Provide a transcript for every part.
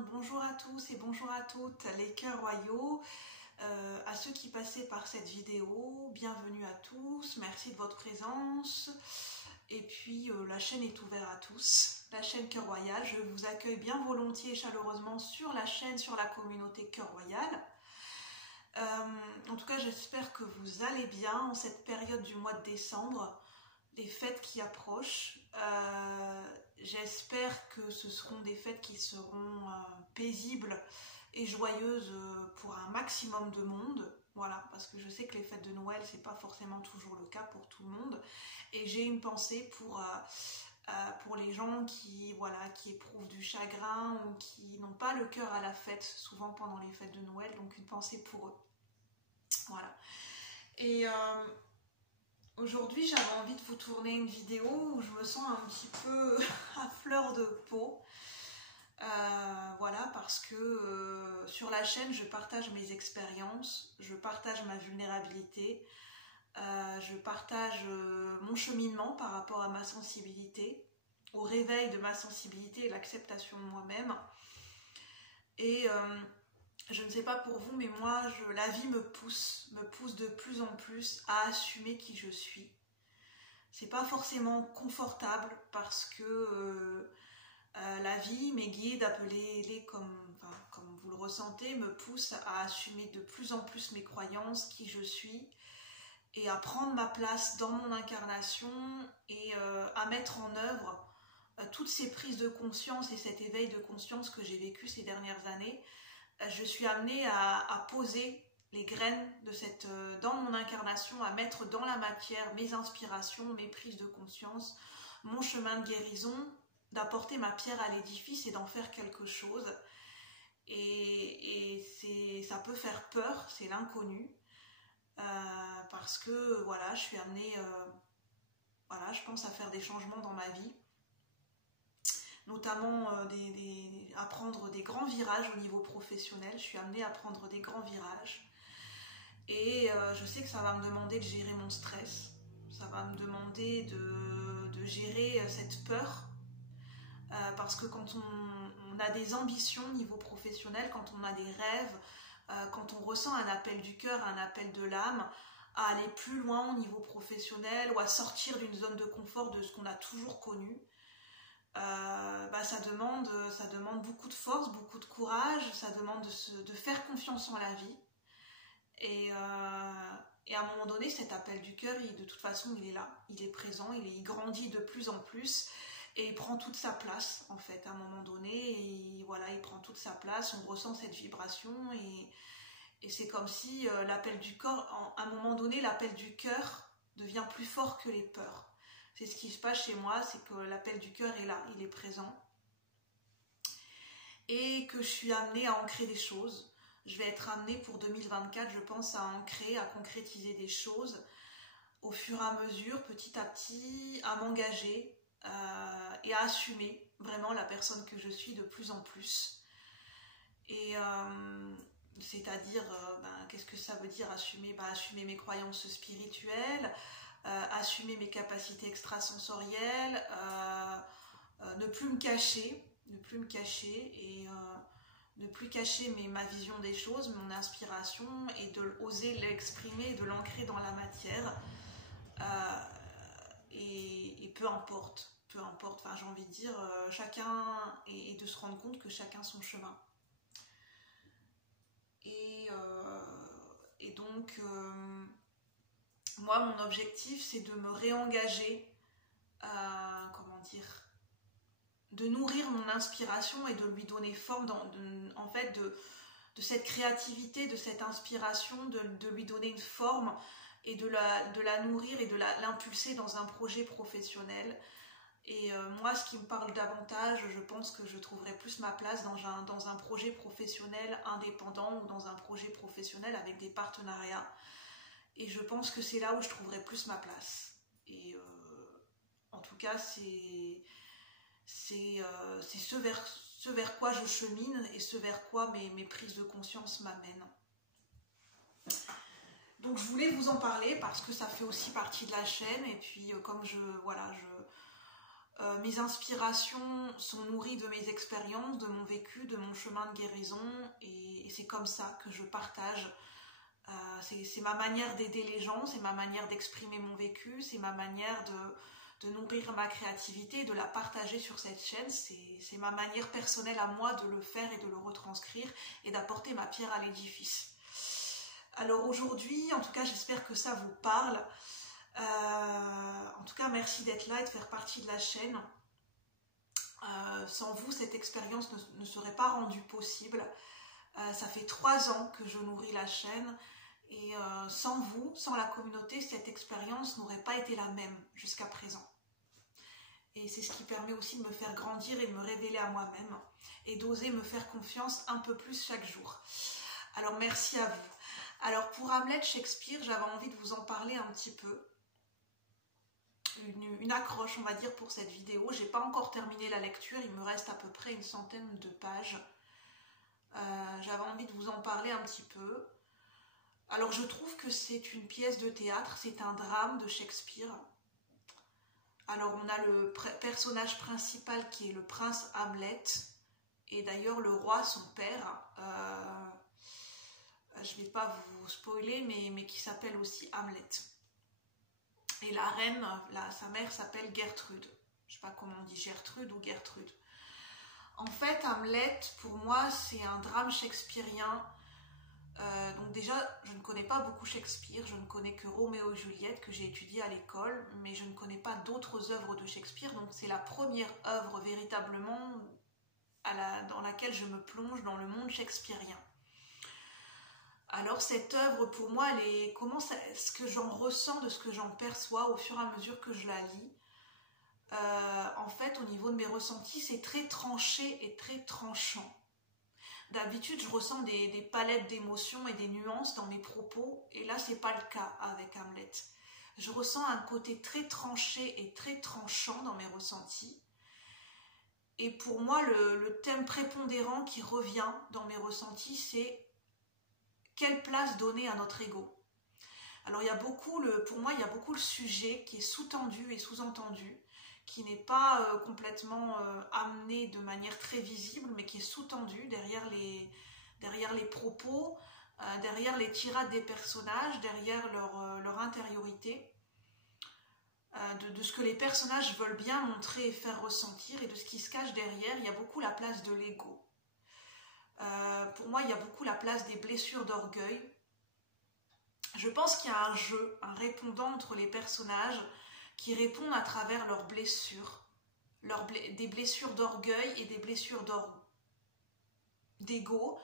bonjour à tous et bonjour à toutes les cœurs royaux, à ceux qui passaient par cette vidéo, bienvenue à tous, merci de votre présence. Et puis la chaîne est ouverte à tous, la chaîne Cœur Royal, je vous accueille bien volontiers et chaleureusement sur la chaîne, sur la communauté Cœur Royal. En tout cas, j'espère que vous allez bien en cette période du mois de décembre, les fêtes qui approchent. J'espère que ce seront des fêtes qui seront paisibles et joyeuses pour un maximum de monde. Voilà, parce que je sais que les fêtes de Noël, c'est pas forcément toujours le cas pour tout le monde. Et j'ai une pensée pour les gens qui éprouvent du chagrin ou qui n'ont pas le cœur à la fête, souvent pendant les fêtes de Noël, donc une pensée pour eux. Voilà. Et aujourd'hui, j'avais envie de vous tourner une vidéo où je me sens un petit peu à fleur de peau. Voilà, parce que sur la chaîne, je partage mes expériences, je partage ma vulnérabilité, je partage mon cheminement par rapport à ma sensibilité, au réveil de ma sensibilité et l'acceptation de moi-même. Et je ne sais pas pour vous, mais moi, la vie me pousse de plus en plus à assumer qui je suis. C'est pas forcément confortable parce que la vie, mes guides, appelez-les comme vous le ressentez, me poussent à assumer de plus en plus mes croyances, qui je suis, et à prendre ma place dans mon incarnation et à mettre en œuvre toutes ces prises de conscience et cet éveil de conscience que j'ai vécu ces dernières années. Je suis amenée à poser les graines dans mon incarnation, à mettre dans la matière mes inspirations, mes prises de conscience, mon chemin de guérison, d'apporter ma pierre à l'édifice et d'en faire quelque chose. Et ça peut faire peur, c'est l'inconnu, parce que voilà, je suis amenée, je pense à faire des changements dans ma vie, notamment à prendre des grands virages au niveau professionnel. Je suis amenée à prendre des grands virages et je sais que ça va me demander de gérer mon stress, ça va me demander de gérer cette peur, parce que quand on a des ambitions au niveau professionnel, quand on a des rêves, quand on ressent un appel du cœur, un appel de l'âme, à aller plus loin au niveau professionnel ou à sortir d'une zone de confort de ce qu'on a toujours connu, ça demande beaucoup de force, beaucoup de courage, ça demande de faire confiance en la vie. Et à un moment donné, cet appel du cœur, de toute façon, il est là, il est présent, il grandit de plus en plus et il prend toute sa place, en fait, à un moment donné. Et voilà, il prend toute sa place, on ressent cette vibration et c'est comme si l'appel du corps, à un moment donné, l'appel du cœur devient plus fort que les peurs. C'est ce qui se passe chez moi, c'est que l'appel du cœur est là, il est présent. Et que je suis amenée à ancrer des choses. Je vais être amenée pour 2024, je pense, à ancrer, à concrétiser des choses au fur et à mesure, petit à petit, à m'engager et à assumer vraiment la personne que je suis de plus en plus. Et c'est-à-dire, qu'est-ce que ça veut dire assumer ? Assumer mes croyances spirituelles, assumer mes capacités extrasensorielles, ne plus me cacher et ne plus cacher ma vision des choses, mon inspiration, et de oser l'exprimer, de l'ancrer dans la matière, et peu importe, j'ai envie de dire, chacun, et de se rendre compte que chacun son chemin. Et donc, moi, mon objectif, c'est de me réengager, de nourrir mon inspiration et de lui donner forme, de cette créativité, de cette inspiration, de lui donner une forme et de la nourrir et de l'impulser dans un projet professionnel. Et moi, ce qui me parle davantage, je pense que je trouverai plus ma place dans un projet professionnel indépendant ou dans un projet professionnel avec des partenariats. Et je pense que c'est là où je trouverai plus ma place. Et en tout cas, c'est ce vers quoi je chemine et ce vers quoi mes prises de conscience m'amènent. Donc je voulais vous en parler parce que ça fait aussi partie de la chaîne. Et puis comme Mes inspirations sont nourries de mes expériences, de mon vécu, de mon chemin de guérison, et c'est comme ça que je partage. C'est ma manière d'aider les gens, c'est ma manière d'exprimer mon vécu, c'est ma manière de nourrir ma créativité, de la partager sur cette chaîne. C'est ma manière personnelle à moi de le faire et de le retranscrire et d'apporter ma pierre à l'édifice. Alors aujourd'hui, en tout cas, j'espère que ça vous parle. En tout cas, merci d'être là et de faire partie de la chaîne. Sans vous, cette expérience ne serait pas rendue possible. Ça fait 3 ans que je nourris la chaîne et sans vous, sans la communauté, cette expérience n'aurait pas été la même jusqu'à présent. Et c'est ce qui permet aussi de me faire grandir et de me révéler à moi-même et d'oser me faire confiance un peu plus chaque jour. Alors merci à vous. Alors pour Hamlet Shakespeare, j'avais envie de vous en parler un petit peu. Une accroche, on va dire, pour cette vidéo. J'ai pas encore terminé la lecture, il me reste à peu près une centaine de pages. J'avais envie de vous en parler un petit peu. Alors je trouve que c'est une pièce de théâtre, c'est un drame de Shakespeare. Alors on a le personnage principal qui est le prince Hamlet, et d'ailleurs le roi, son père, je ne vais pas vous spoiler, mais qui s'appelle aussi Hamlet. Et la reine, sa mère s'appelle Gertrude. Je ne sais pas comment on dit, Gertrude ou Gertrude. En fait, Hamlet, pour moi, c'est un drame shakespearien. Donc déjà, je ne connais pas beaucoup Shakespeare, je ne connais que Roméo et Juliette que j'ai étudié à l'école, mais je ne connais pas d'autres œuvres de Shakespeare, donc c'est la première œuvre véritablement dans laquelle je me plonge dans le monde shakespearien. Alors cette œuvre, pour moi, ce que j'en ressens, de ce que j'en perçois au fur et à mesure que je la lis, en fait, au niveau de mes ressentis, c'est très tranché et très tranchant. D'habitude, je ressens des palettes d'émotions et des nuances dans mes propos, et là, c'est pas le cas avec Hamlet. Je ressens un côté très tranché et très tranchant dans mes ressentis. Et pour moi, le thème prépondérant qui revient dans mes ressentis, c'est quelle place donner à notre ego. Alors, pour moi, il y a beaucoup le sujet qui est sous-tendu et sous-entendu, qui n'est pas complètement amené de manière très visible, mais qui est sous-tendu derrière les propos, derrière les tirades des personnages, derrière leur intériorité, de ce que les personnages veulent bien montrer et faire ressentir, et de ce qui se cache derrière. Il y a beaucoup la place de l'ego. Pour moi, il y a beaucoup la place des blessures d'orgueil. Je pense qu'il y a un jeu, un répondant entre les personnages qui répondent à travers leurs blessures, des blessures d'orgueil et des blessures d'ego,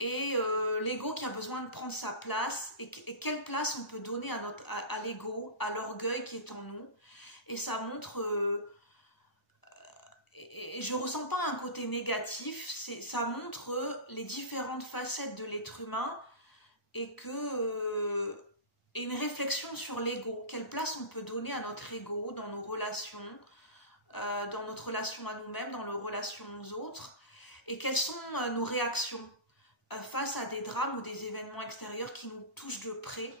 et l'ego qui a besoin de prendre sa place, et quelle place on peut donner à l'ego, à l'orgueil qui est en nous. Et ça montre, et je ne ressens pas un côté négatif, ça montre les différentes facettes de l'être humain, et une réflexion sur l'ego. Quelle place on peut donner à notre ego dans nos relations, dans notre relation à nous-mêmes, dans nos relations aux autres, et quelles sont nos réactions face à des drames ou des événements extérieurs qui nous touchent de près.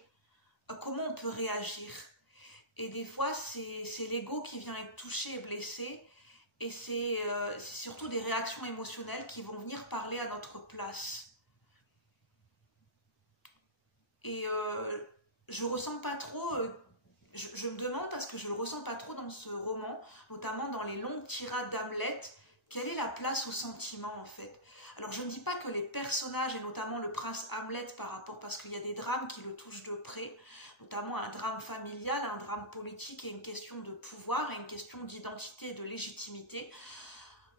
Comment on peut réagir. Et des fois, c'est l'ego qui vient être touché et blessé, et c'est surtout des réactions émotionnelles qui vont venir parler à notre place. Et je ressens pas trop, je me demande, parce que je le ressens pas trop dans ce roman, notamment dans les longues tirades d'Hamlet, quelle est la place au sentiment en fait. Alors je ne dis pas que les personnages, et notamment le prince Hamlet, parce qu'il y a des drames qui le touchent de près, notamment un drame familial, un drame politique et une question de pouvoir et une question d'identité et de légitimité.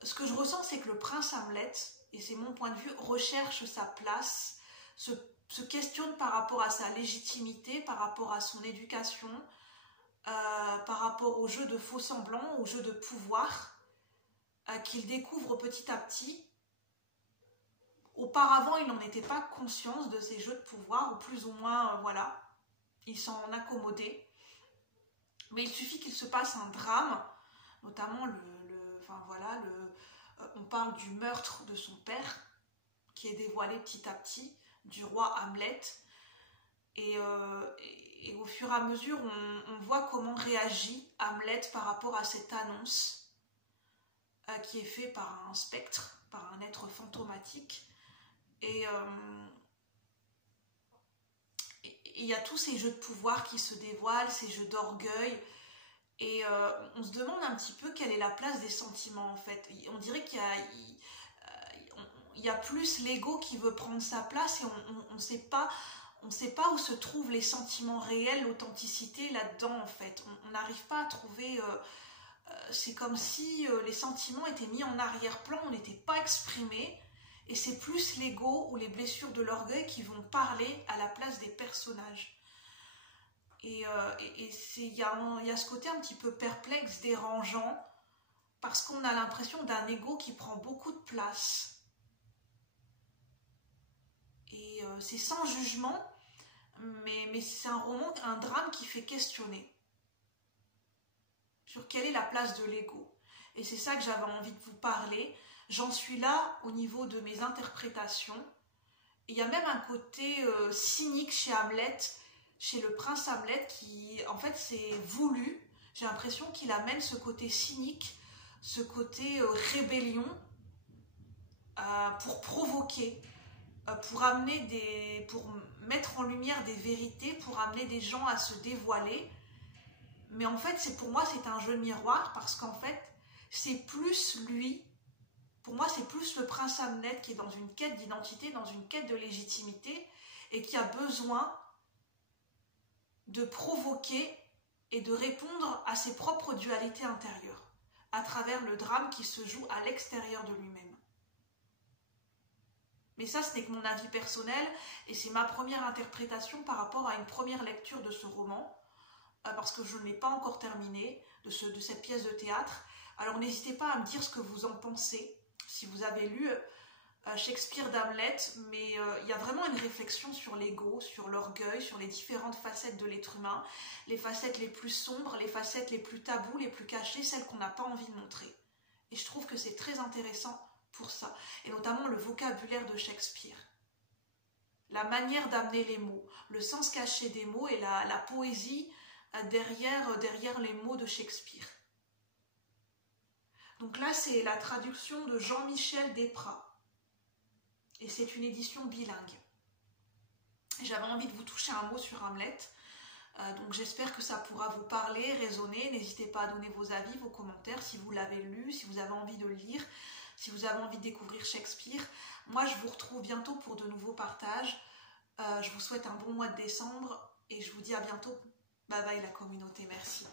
Ce que je ressens, c'est que le prince Hamlet, et c'est mon point de vue, recherche sa place, se questionne par rapport à sa légitimité, par rapport à son éducation, par rapport au jeu de faux semblants, au jeu de pouvoir qu'il découvre petit à petit. Auparavant, il n'en était pas conscient de ces jeux de pouvoir, ou plus ou moins, voilà, il s'en accommodait. Mais il suffit qu'il se passe un drame, notamment on parle du meurtre de son père, qui est dévoilé petit à petit, du roi Hamlet, et au fur et à mesure on voit comment réagit Hamlet par rapport à cette annonce qui est fait par un spectre, par un être fantomatique. Et il y a tous ces jeux de pouvoir qui se dévoilent, ces jeux d'orgueil. Et on se demande un petit peu quelle est la place des sentiments en fait. On dirait qu'il y a plus l'ego qui veut prendre sa place et on ne sait pas où se trouvent les sentiments réels, l'authenticité là-dedans en fait. On n'arrive pas à trouver... c'est comme si les sentiments étaient mis en arrière-plan, on n'était pas exprimés. Et c'est plus l'ego ou les blessures de l'orgueil qui vont parler à la place des personnages. Et il y a ce côté un petit peu perplexe, dérangeant, parce qu'on a l'impression d'un ego qui prend beaucoup de place. Et c'est sans jugement, mais c'est un roman, un drame qui fait questionner sur quelle est la place de l'ego. Et c'est ça que j'avais envie de vous parler. J'en suis là au niveau de mes interprétations. Il y a même un côté cynique chez Hamlet, chez le prince Hamlet, qui en fait c'est voulu. J'ai l'impression qu'il amène ce côté cynique, ce côté rébellion pour provoquer, pour mettre en lumière des vérités, pour amener des gens à se dévoiler. Mais en fait, pour moi, c'est un jeu de miroir parce qu'en fait, c'est plus lui. Pour moi, c'est plus le prince Hamlet qui est dans une quête d'identité, dans une quête de légitimité et qui a besoin de provoquer et de répondre à ses propres dualités intérieures à travers le drame qui se joue à l'extérieur de lui-même. Mais ça, ce n'est que mon avis personnel et c'est ma première interprétation par rapport à une première lecture de ce roman parce que je ne l'ai pas encore terminé de cette pièce de théâtre. Alors n'hésitez pas à me dire ce que vous en pensez. Si vous avez lu Shakespeare d'Hamlet, mais il y a vraiment une réflexion sur l'ego, sur l'orgueil, sur les différentes facettes de l'être humain, les facettes les plus sombres, les facettes les plus tabous, les plus cachées, celles qu'on n'a pas envie de montrer. Et je trouve que c'est très intéressant pour ça, et notamment le vocabulaire de Shakespeare. La manière d'amener les mots, le sens caché des mots et la poésie derrière les mots de Shakespeare. Donc là, c'est la traduction de Jean-Michel Desprats. Et c'est une édition bilingue. J'avais envie de vous toucher un mot sur Hamlet. Donc j'espère que ça pourra vous parler, résonner. N'hésitez pas à donner vos avis, vos commentaires, si vous l'avez lu, si vous avez envie de le lire, si vous avez envie de découvrir Shakespeare. Moi, je vous retrouve bientôt pour de nouveaux partages. Je vous souhaite un bon mois de décembre et je vous dis à bientôt. Bye bye la communauté, merci.